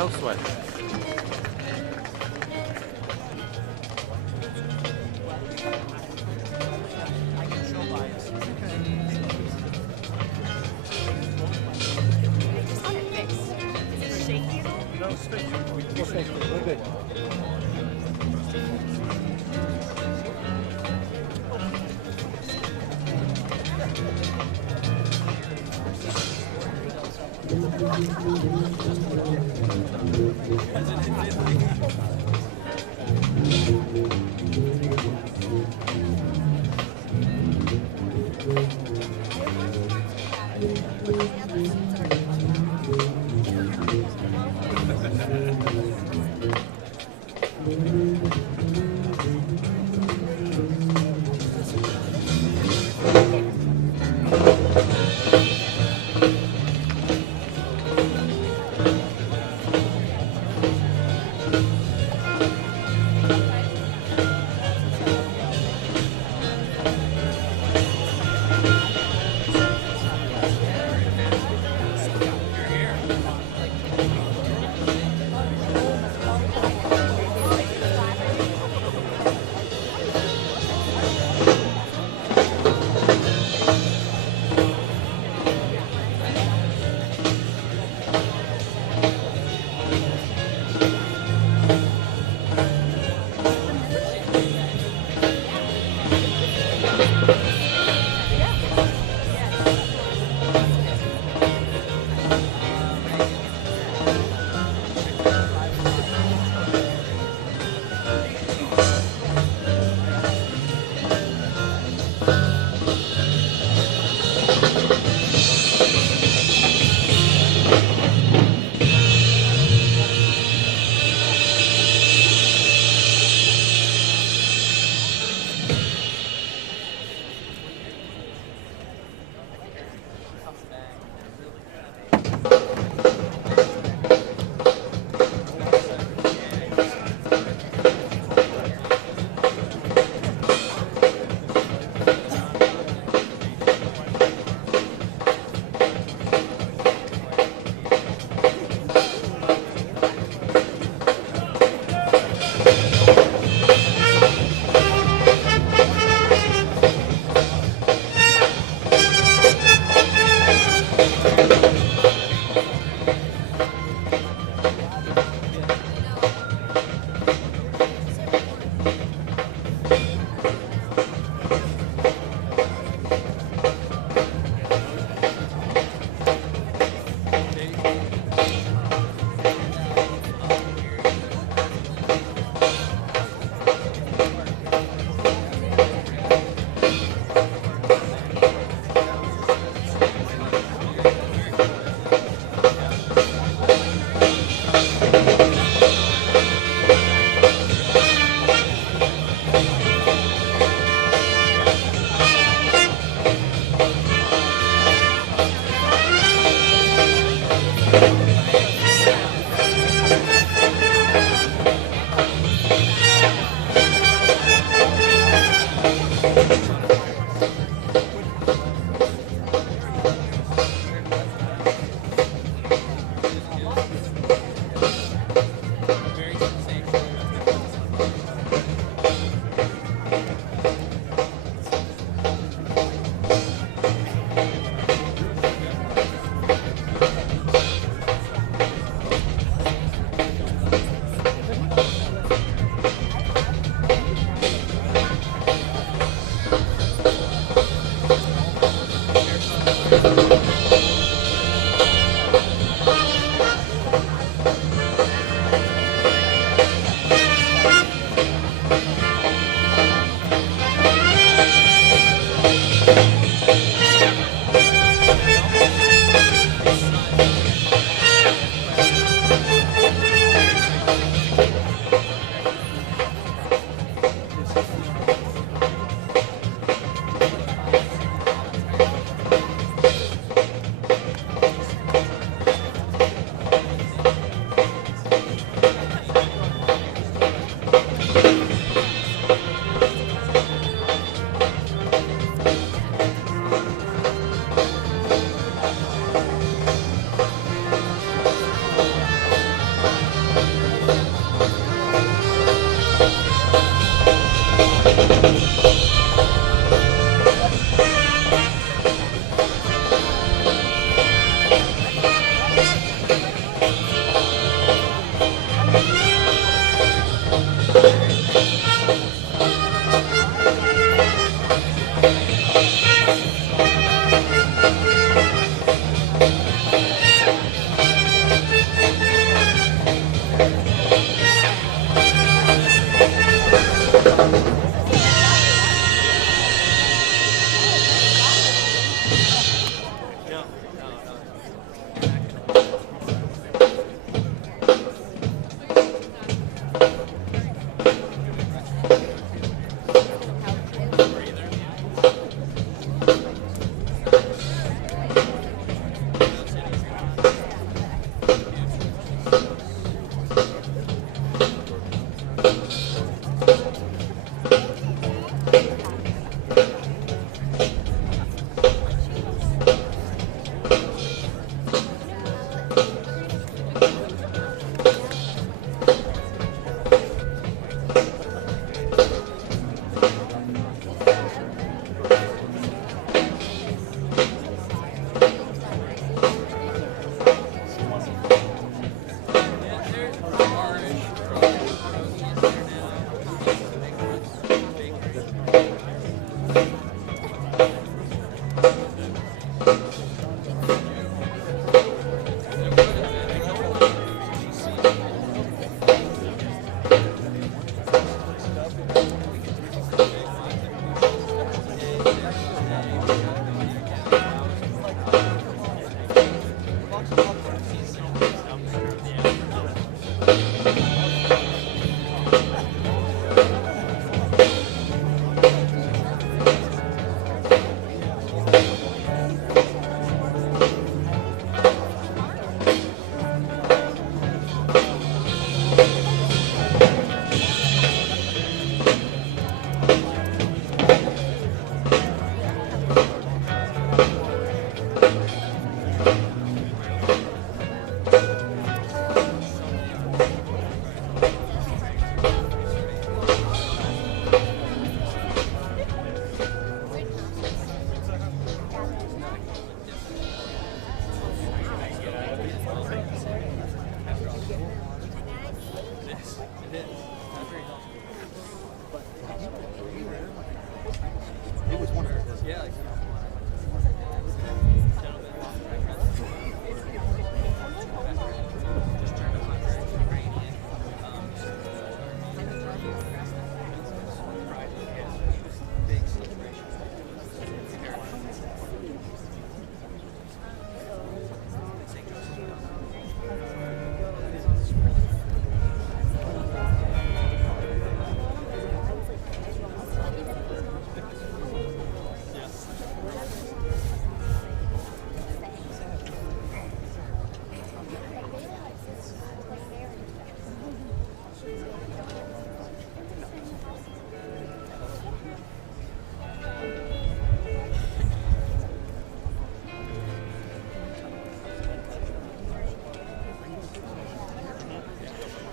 No sweat. We're good.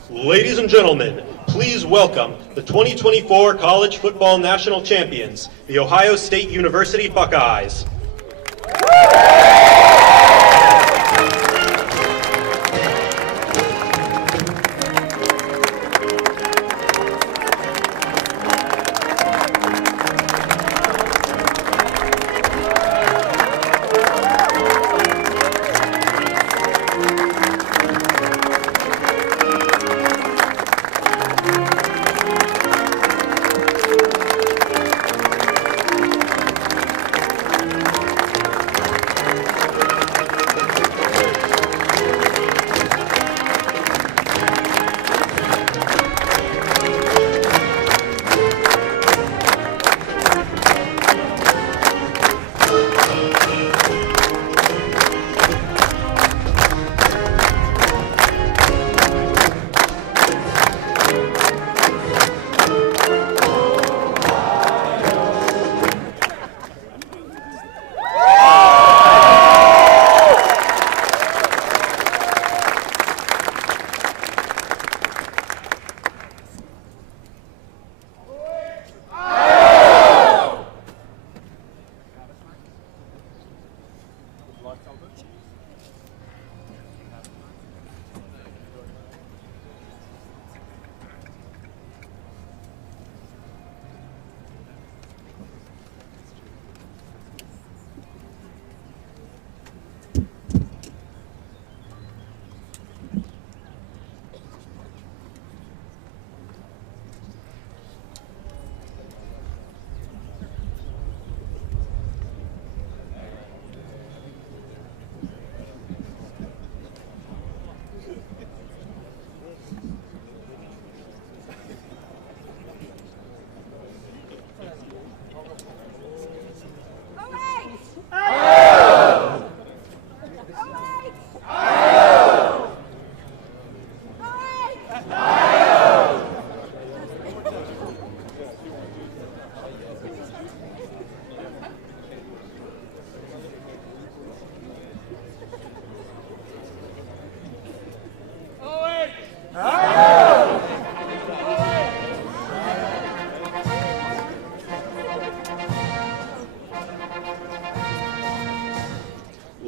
Ladies and gentlemen, please welcome the 2024 College Football National Champions, the Ohio State University Buckeyes.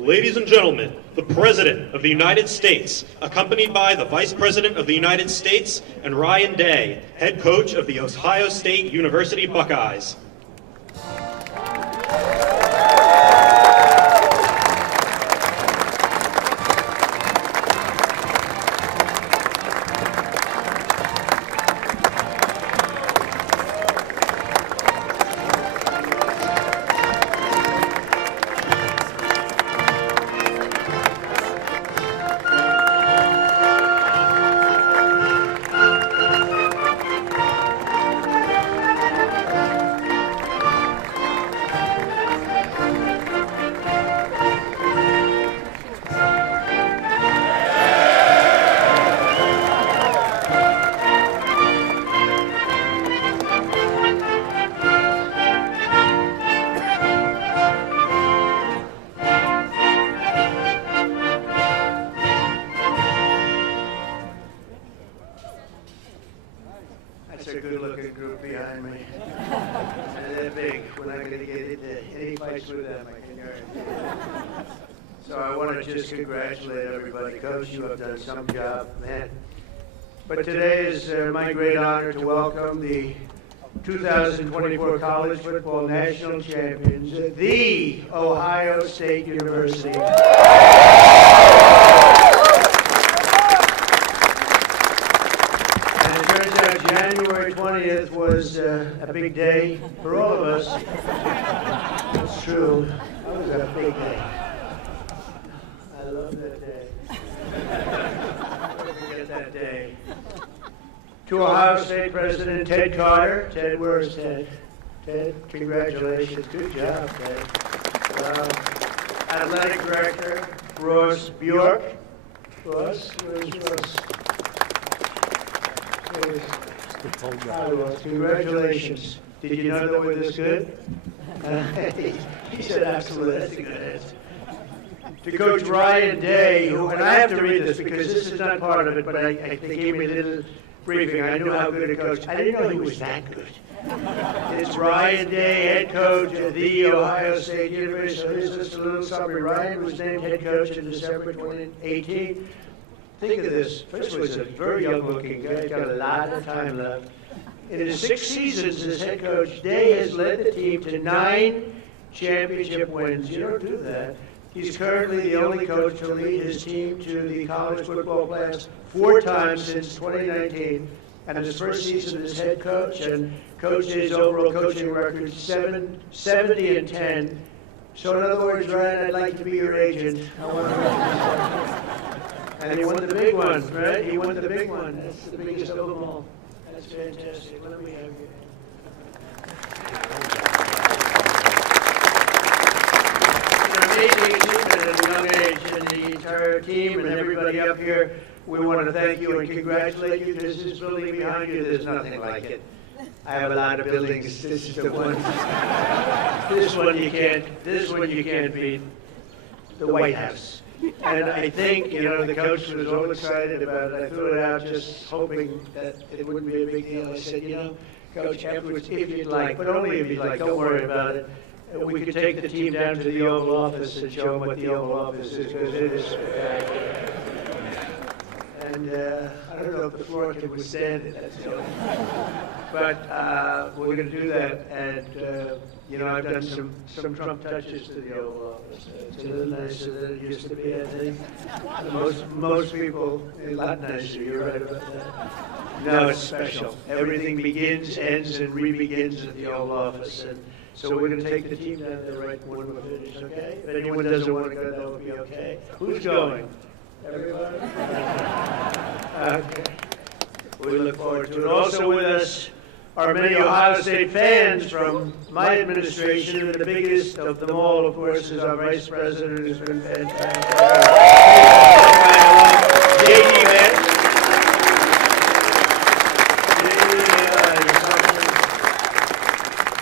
Ladies and gentlemen, the President of the United States, accompanied by the Vice President of the United States and Ryan Day, head coach of the Ohio State University Buckeyes. good group behind me. And they're big. We're not going to get into any fights with them, I can guarantee you. So I want to just congratulate everybody. Coach, you have done some job, man. But today is my great honor to welcome the 2024 College Football National Champions, the Ohio State University. January 20th was a big day for all of us. That's true. That was a big day. I love that day. Never forget that day. To Ohio State President Ted Carter. Ted, where's Ted? Ted, congratulations. Good job, Ted. Athletic Director Ross Bjork. Ross, where's Ross? Congratulations. Did you know that we're this good? He said absolutely. That's a good answer. To Coach Ryan Day, who, and I have to read this because this is not part of it, but they gave me a little briefing. I knew how good a coach. I didn't know he was that good. It's Ryan Day, head coach of the Ohio State University. So here's just a little summary. Ryan was named head coach in December 2018. Think of this. First was a very young-looking guy. He's got a lot of time left. In his 6 seasons as head coach, Day has led the team to 9 championship wins. You don't do that. He's currently the only coach to lead his team to the college football playoffs 4 times since 2019. And his first season as head coach, and Coach Day's overall coaching record 70-10. So in other words, Ryan, I'd like to be your agent. I want to And he won the big one, right? He won the big one. That's the biggest of them all. That's fantastic. Let me have you. It's an amazing achievement at a young age, and the entire team and everybody up here, we want to thank you and congratulate you because this building behind you, there's nothing like it. I have a lot of buildings. This is the one. This one you can't beat. The White House. And I think, the coach was all excited about it. I threw it out just hoping that it wouldn't be a big deal. I said, Coach, afterwards, if you'd like, but only if you'd like, don't worry about it. We could take the team down to the Oval Office and show them what the Oval Office is, because it is spectacular. And I don't know if the floor can withstand it, that's the only thing. But we're going to do that, and I've done some Trump touches to the Oval Office. It's a little nicer than it used to be, I think. Most people, a lot nicer, you're right about that. No, it's special. Everything begins, ends, and re-begins at the Oval Office. And so we're going to take the team down there right when we're finished, okay? If anyone doesn't want to go, that would be okay. Who's going? Everybody? Okay. We look forward to it. Also with us are many Ohio State fans from my administration, and the biggest of them all, of course, is our Vice President, who's been fantastic. J.D. Vance.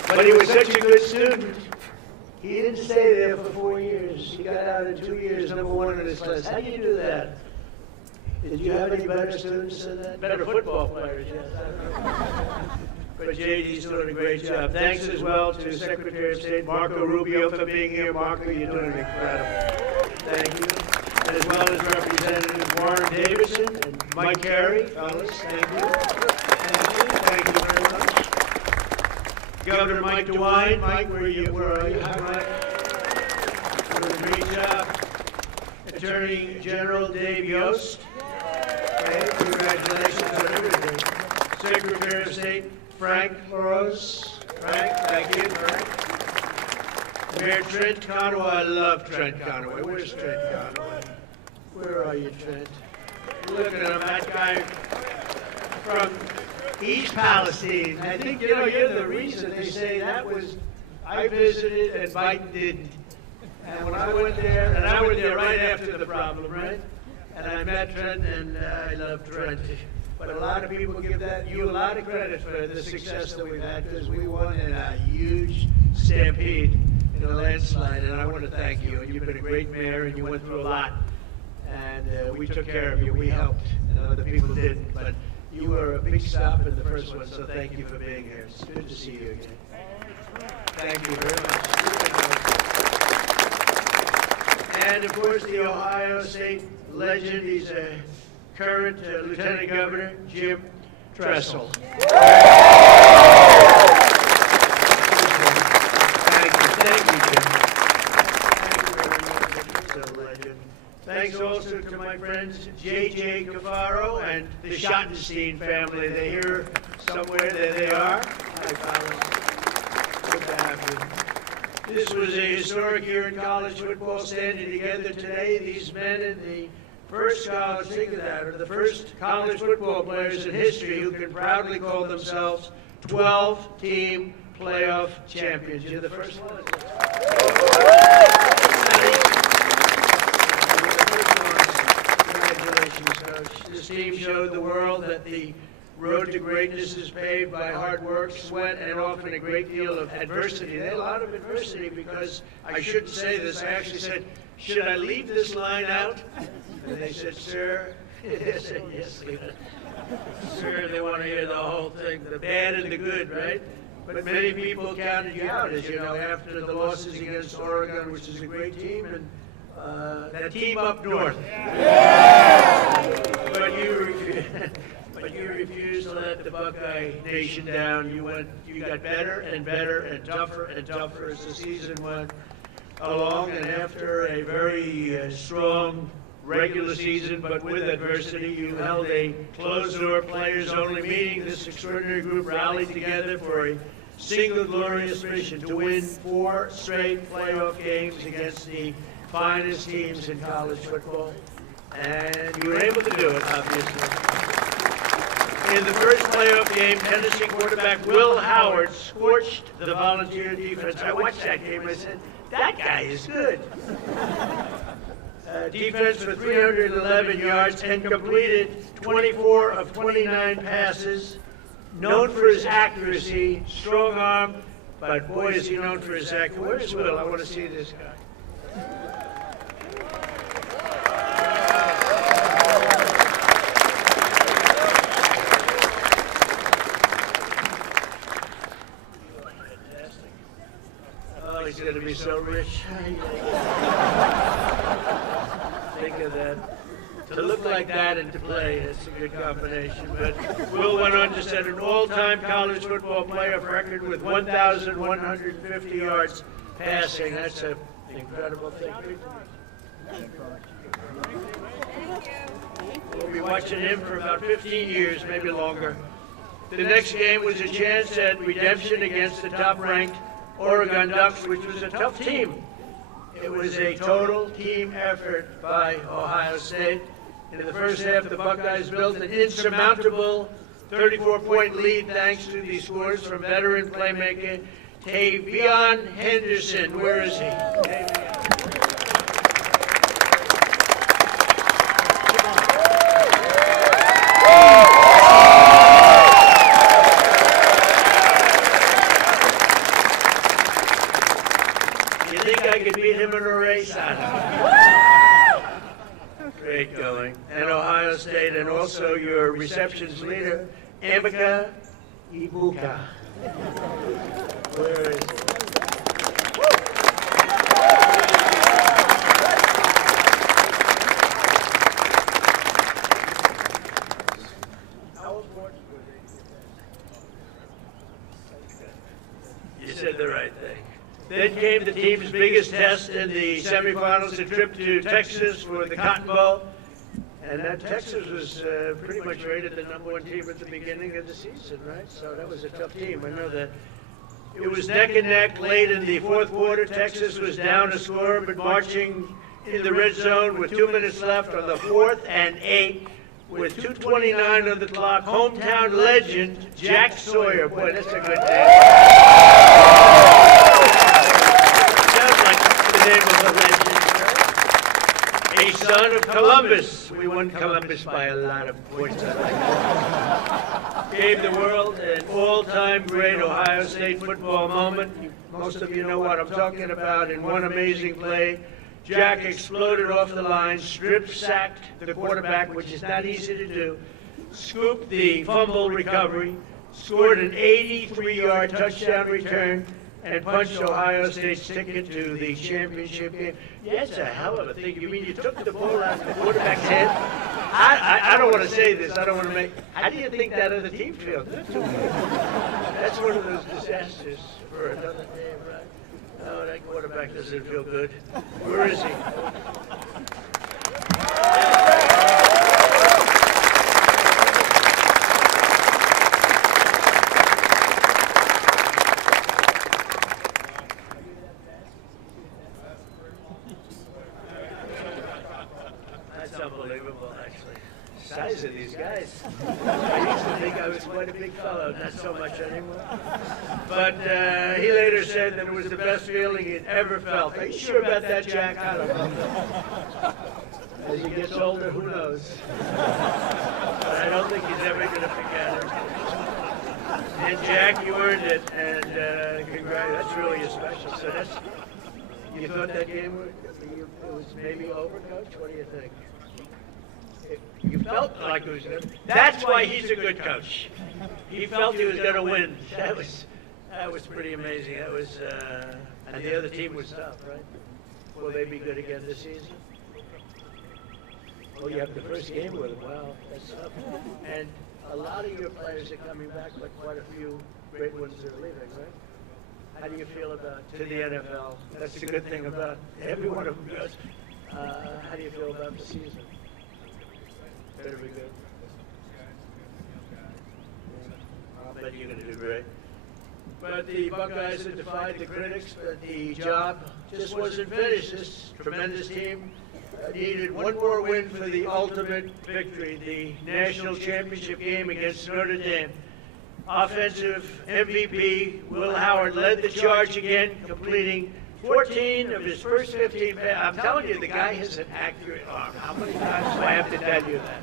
But he was such a good student. He didn't stay there for 4 years. He got out in 2 years, #1 in his class. How do you do that? Did you have any better students than that? Better football players, yes. I don't know. But J.D.'s doing a great job. Thanks as well to Secretary of State Marco Rubio for being here. Marco, you're doing incredible. Thank you. As well as Representatives Warren Davidson and Mike Carey. Fellas, thank you. Thank you very much. Governor Mike DeWine. Mike, where are you? Hi, Mike. Doing a great job. Attorney General Dave Yost. Okay, congratulations on everything. Secretary of State Frank LaRose. Frank, thank you, Frank. Mayor Trent Conaway. I love Trent Conaway. Where's Trent Conaway? Where are you, Trent? Look at him, that guy from East Palestine. I think, you're the reason they say that was, I visited and Biden didn't. And when I went there, and I went there right after the problem, right? And I met Trent, and I love Trent. But a lot of people give you a lot of credit for the success that we've had, because we won in a huge stampede in a landslide, and I want to thank you. And you've been a great mayor, and you went through a lot. And we took care of you. We helped, and other people didn't. But You were a big stop in the first one, so thank you for being here. It's good to see you again. Thank you very much. And of course, the Ohio State legend, he's a current Lieutenant Governor, Jim Tressel. Thank you, Jim. Thank you very much. He's a legend. Thanks also to my friends J.J. Cafaro and the Schottenstein family. They're here somewhere. There they are. Hi, fellas. Good to have you. This was a historic year in college football, standing together today. These men in the first college, think of that, are the first college football players in history who can proudly call themselves 12-team playoff champions. You're the first one. Congratulations, Coach. This team showed the world that the road to greatness is paved by hard work, sweat, and often a great deal of adversity. They had a lot of adversity because I shouldn't say this. I actually said, should I leave this line out? And they said, sir, I said, yes, leave it. Sir, they want to hear the whole thing, the bad and the good, right? But many people counted you out, as you know, after the losses against Oregon, which is a great team, and that team up north. But you refused to let the Buckeye Nation down. You got better and better and tougher as the season went along. And after a very strong regular season, but with adversity, you held a closed-door players-only meeting. This extraordinary group rallied together for a single glorious mission to win 4 straight playoff games against the finest teams in college football. And you were able to do it, obviously. In the first playoff game, Tennessee quarterback Will Howard scorched the Volunteer defense. I watched that game and I said, that guy is good. Defense for 311 yards and completed 24 of 29 passes. Known for his accuracy, strong arm, but boy is he known for his accuracy. Where's Will? I want to see this guy. He's going to be so rich. Think of that. To look like that and to play, it's a good combination. But Will went on to set an all-time college football playoff record with 1,150 yards passing. That's an incredible thing. We'll be watching him for about 15 years, maybe longer. The next game was a chance at redemption against the top-ranked Oregon Ducks, which was a tough team. It was a total team effort by Ohio State. In the first half, the Buckeyes built an insurmountable 34-point lead thanks to the scores from veteran playmaker Tavion Henderson. Where is he? You think I could beat him in a race? I don't know. Great going. And Ohio State, and also your receptions leader, Emeka Ibuka. Where is he? How important was it? You said the right thing. Then came the team's biggest test in the semifinals, a trip to Texas for the Cotton Bowl. And that Texas was pretty much rated the #1 team at the beginning of the season, right? So that was a tough team. I know that. It was neck and neck late in the fourth quarter. Texas was down a score, but marching in the red zone with 2 minutes left on the 4th and 8 with 2:29 on the clock. Hometown legend Jack Sawyer. Boy, that's a good name. Sounds like the name of a legend. A son of Columbus. We won Columbus by a lot of points. Gave the world an all-time great Ohio State football moment. Most of you know what I'm talking about. In one amazing play, Jack exploded off the line, strip-sacked the quarterback, which is not easy to do, scooped the fumble recovery, scored an 83-yard touchdown return, and punched Ohio State's ticket to the championship game. Yeah, it's a hell of a thing. You mean you took the ball out of the quarterback's head? I don't want to say this. I don't want to make. How do you think that other team feels? That's one of those disasters for another game, right? No, that quarterback doesn't feel good. Where is he? That's unbelievable, actually. The size of these guys. I used to think I was quite a big fellow, not so much anymore. But he later said that it was the best feeling he'd ever felt. Are you sure about that, Jack? I don't know. As he gets older, who knows? But I don't think he's ever going to forget it. And Jack, you earned it, and congrats. That's really special. So that's. You thought that game was maybe over, Coach? What do you think? You felt like it was going to. That's why he's a good coach. He felt he was going to win. That was pretty amazing. That was, and the other team was tough, right? Will they be good again this season? Well, you have the first game with them. Wow, that's tough. And a lot of your players are coming back, but quite a few great ones are leaving, right? How do you feel about to the NFL? That's the good thing about every one of them goes. How do you feel about the season? Better be good. I'll bet you're going to do great. But the Buckeyes have defied the critics, but the job just wasn't finished. This tremendous team needed one more win for the ultimate victory, the national championship game against Notre Dame. Offensive MVP Will Howard led the charge again, completing 14 of his first 15 passes. I'm telling you, the guy has an accurate arm. How many times do I have to tell you that?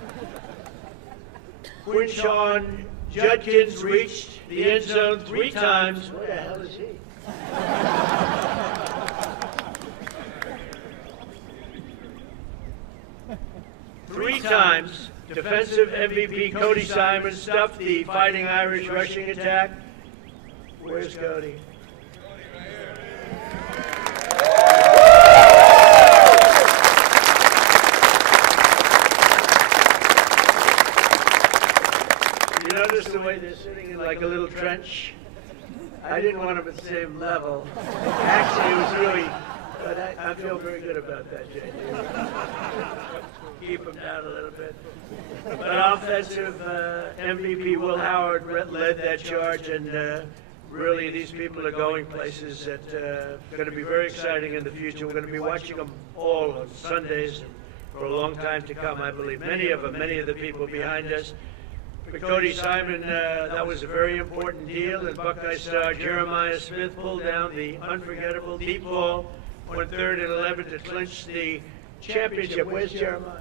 Quinshon Judkins reached the end zone 3 times. Where the hell is he? 3 times. Defensive MVP Cody Simon stuffed the Fighting Irish rushing attack. Where's Cody? You notice the way they're sitting in like a little trench? I didn't want them at the same level. Actually, it was really, but I feel very good about that, JJ. Keep them down a little bit. But offensive MVP Will Howard led that charge, and really these people are going places that are going to be very exciting in the future. We're going to be watching them all on Sundays and for a long time to come, I believe. Many of the people behind us. For Cody Simon, that was a very important deal, and Buckeye star Jeremiah Smith pulled down the unforgettable deep ball on 3rd and 11 to clinch the championship. Where's Jeremiah?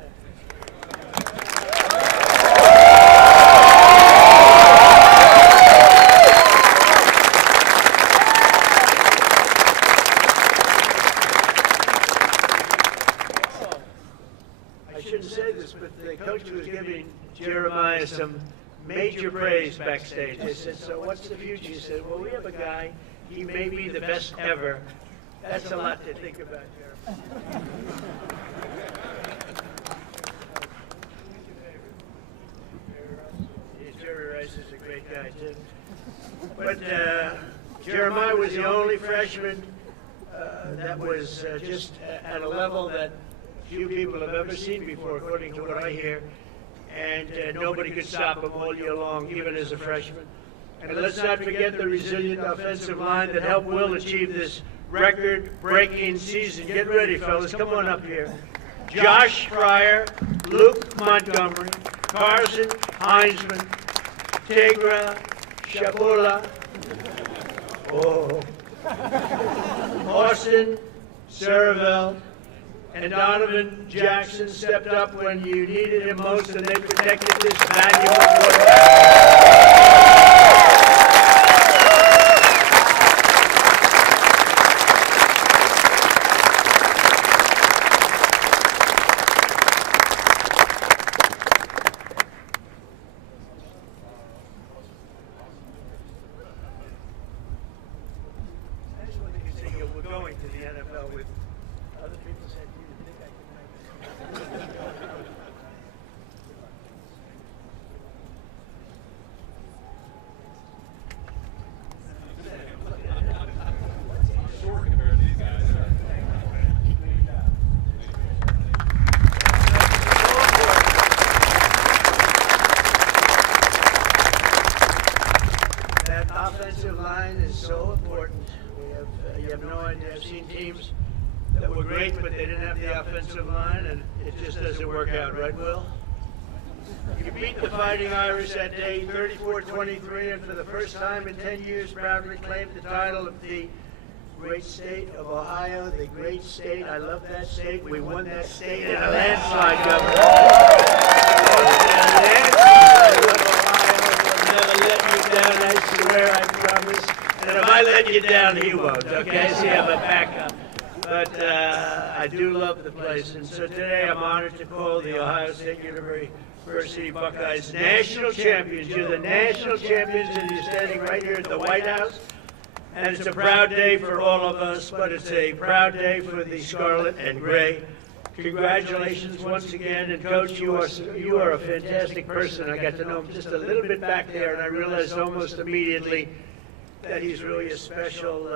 I shouldn't say this, but the coach was giving Jeremiah some major praise backstage. They said, so what's the future? He said, well, we have a guy, he may be the best ever. That's a lot to think about, Jeremiah. Jerry Rice is a great guy, too. But Jeremiah was the only freshman that was just at a level that few people have ever seen before, according to what I hear. And nobody could stop him all year long, even as a freshman. And let's not forget the resilient offensive line that helped Will achieve this record-breaking season. Get ready, fellas. Come on up here. Josh Fryer, Luke Montgomery, Carson Heinzman, Tegra Shabula, Austin Saravel, and Donovan Jackson stepped up when you needed him most, and they protected this valuable quarterback. offensive line is so important. You have no idea. I've seen teams that were great, but they didn't have the offensive line, and it just doesn't work out, right, Will? You beat the Fighting Irish that day, 34-23, and for the first time in 10 years, proudly claimed the title of the great state of Ohio, the great state. I love that state. We won that state in a landslide, Governor. I love Ohio. I'll never let you down, I swear, I promise. And if I let you down, he won't, okay? So you have a backup. But I do love the place, and so today I'm honored to call the Ohio State University Buckeyes national champions. You're the national champions, and you're standing right here at the White House. And it's a proud day for all of us, but it's a proud day for the Scarlet and Gray. Congratulations once again, and Coach, you are a fantastic person. I got to know him just a little bit back there, and I realized almost immediately that he's really a special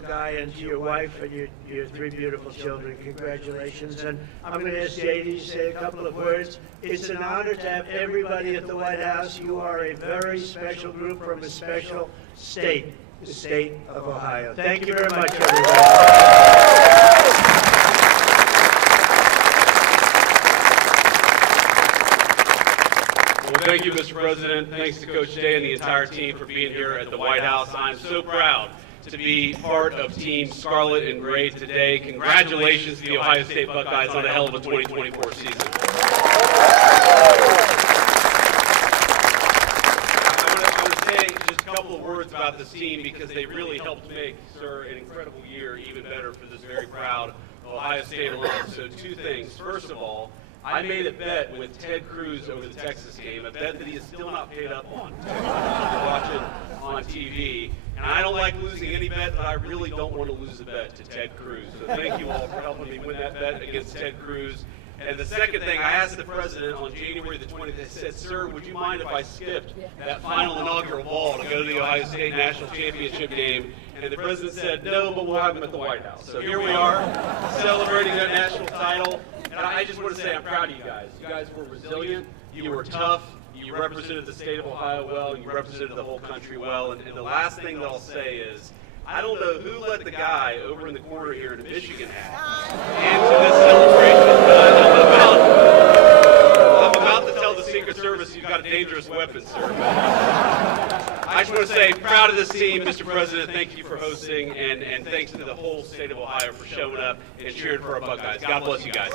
guy, and to your wife and your three beautiful children, congratulations. And I'm going to ask JD to say a couple of words. It's an honor to have everybody at the White House. You are a very special group from a special state, the state of Ohio. Thank you very much, everybody. Well, thank you, Mr. President. Thanks to Coach Day and the entire team for being here at the White House. I'm so proud to be part of Team Scarlet and Gray today. Congratulations to the Ohio State Buckeyes on a hell of a 2024 season. I want to say just a couple of words about this team because they really helped make, sir, an incredible year even better for this very proud Ohio State alum. So two things. First of all, I made a bet with Ted Cruz over the Texas game, a bet that he is still not paid up on. Watching on TV. And I don't like losing any bet, but I really don't want to lose a bet to Ted Cruz. So thank you all for helping me win that bet against Ted Cruz. And the second thing, I asked the president on January the 20th, I said, sir, would you mind if I skipped that final inaugural ball to go to the Ohio State National Championship game? And the president said, no, but we'll have him at the White House. So here we are, celebrating that national title. And I just want to say I'm proud of you guys. You guys were resilient, you were tough, you represented the state of Ohio well, and you represented the whole country well. And the last thing that I'll say is, I don't know who let the guy over in the corner here in a Michigan hat into this celebration. I'm about to tell the Secret Service you've got a dangerous weapon, sir. I just want to say, proud of this team, Mr. President. Thank you for hosting, and thanks to the whole state of Ohio for showing up and cheering for our Buckeyes. God bless you guys.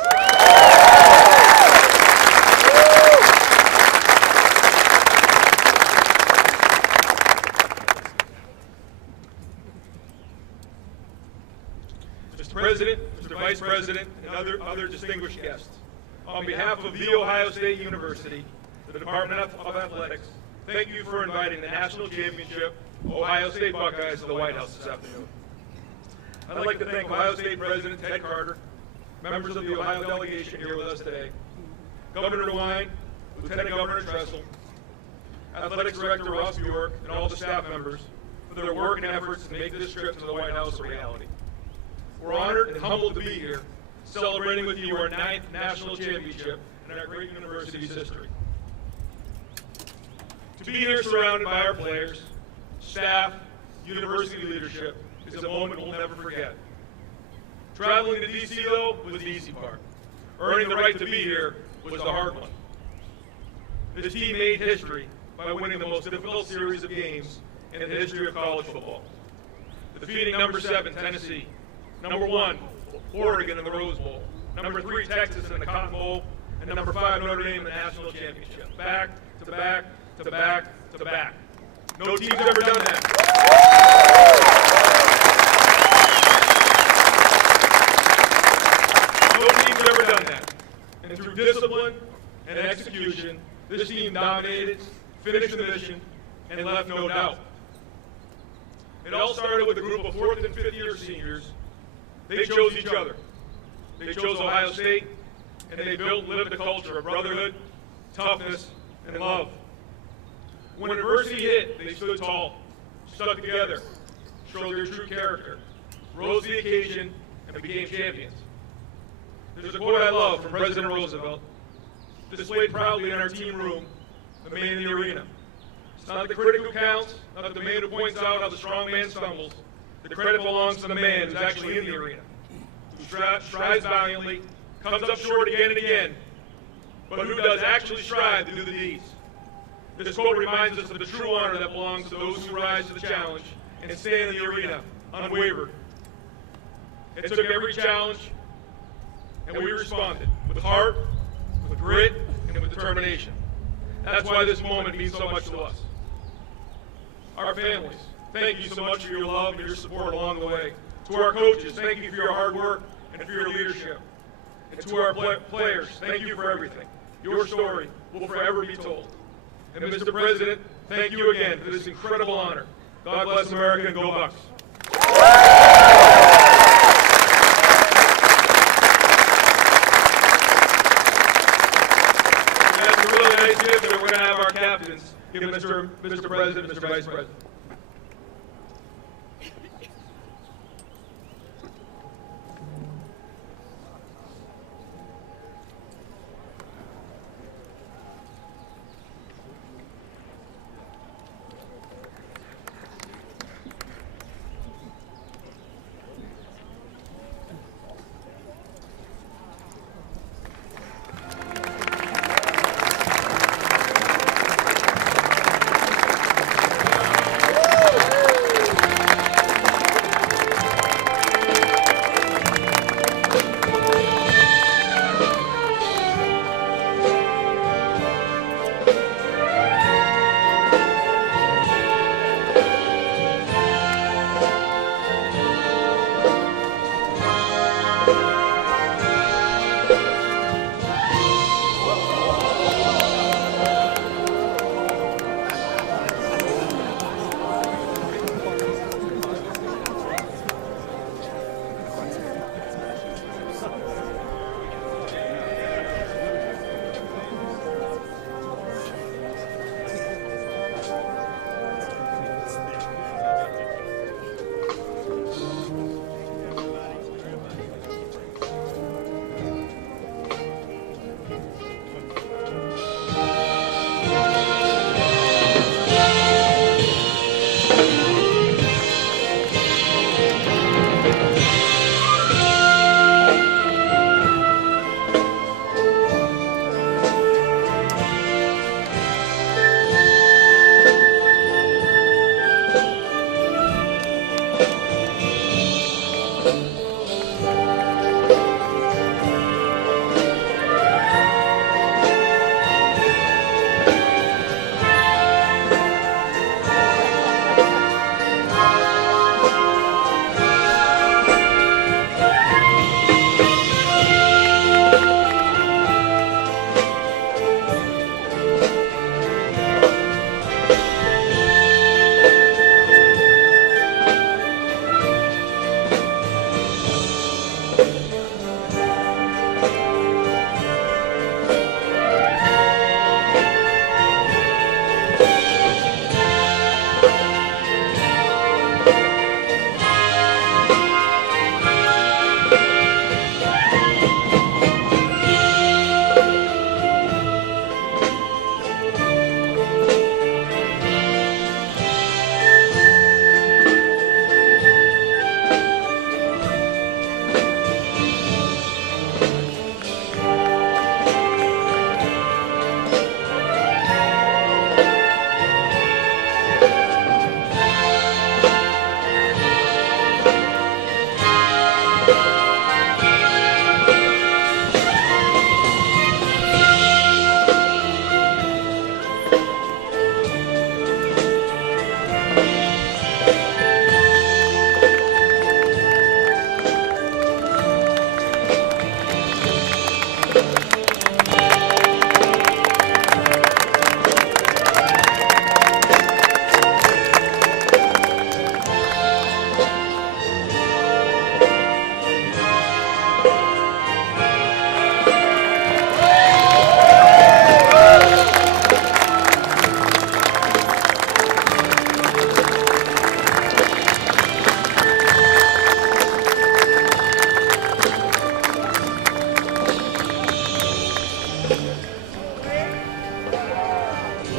Mr. President, Mr. Vice President, and other distinguished guests, on behalf of The Ohio State University, the Department of Athletics, thank you for inviting the National Championship Ohio State Buckeyes to the White House this afternoon. I'd like to thank Ohio State President Ted Carter, members of the Ohio delegation here with us today, Governor DeWine, Lieutenant Governor Tressel, Athletics Director Ross Bjork, and all the staff members for their work and efforts to make this trip to the White House a reality. We're honored and humbled to be here, celebrating with you our 9th national championship in our great university's history. To be here surrounded by our players, staff, university leadership is a moment we'll never forget. Traveling to D.C., though, was the easy part. Earning the right to be here was the hard one. This team made history by winning the most difficult series of games in the history of college football. Defeating number 7, Tennessee, number 1, Oregon in the Rose Bowl, number 3, Texas in the Cotton Bowl, and number 5, Notre Dame in the national championship. Back to back to back to back. No team's ever done that. No team's ever done that. And through discipline and execution, this team dominated, finished the mission, and left no doubt. It all started with a group of 4th and 5th year seniors. They chose each other. They chose Ohio State, and they built and lived a culture of brotherhood, toughness, and love. When adversity hit, they stood tall, stuck together, showed their true character, rose to the occasion, and became champions. There's a quote I love from President Roosevelt, displayed proudly in our team room, the man in the arena. It's not the critic who counts, not the man who points out how the strong man stumbles. The credit belongs to the man who's actually in the arena, who strives valiantly, comes up short again and again, but who does actually strive to do the deeds. This quote reminds us of the true honor that belongs to those who rise to the challenge and stand in the arena unwavered. It took every challenge, and we responded with heart, with grit, and with determination. That's why this moment means so much to us. Our families, thank you so much for your love and your support along the way. To our coaches, thank you for your hard work and for your leadership. And to our players, thank you for everything. Your story will forever be told. And Mr. President, thank you again for this incredible honor. God bless America and go Bucks. That's a really nice gift that we're going to have our captains give Mr. President, Mr. Vice President.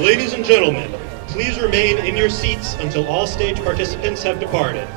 Ladies and gentlemen, Please remain in your seats until all stage participants have departed.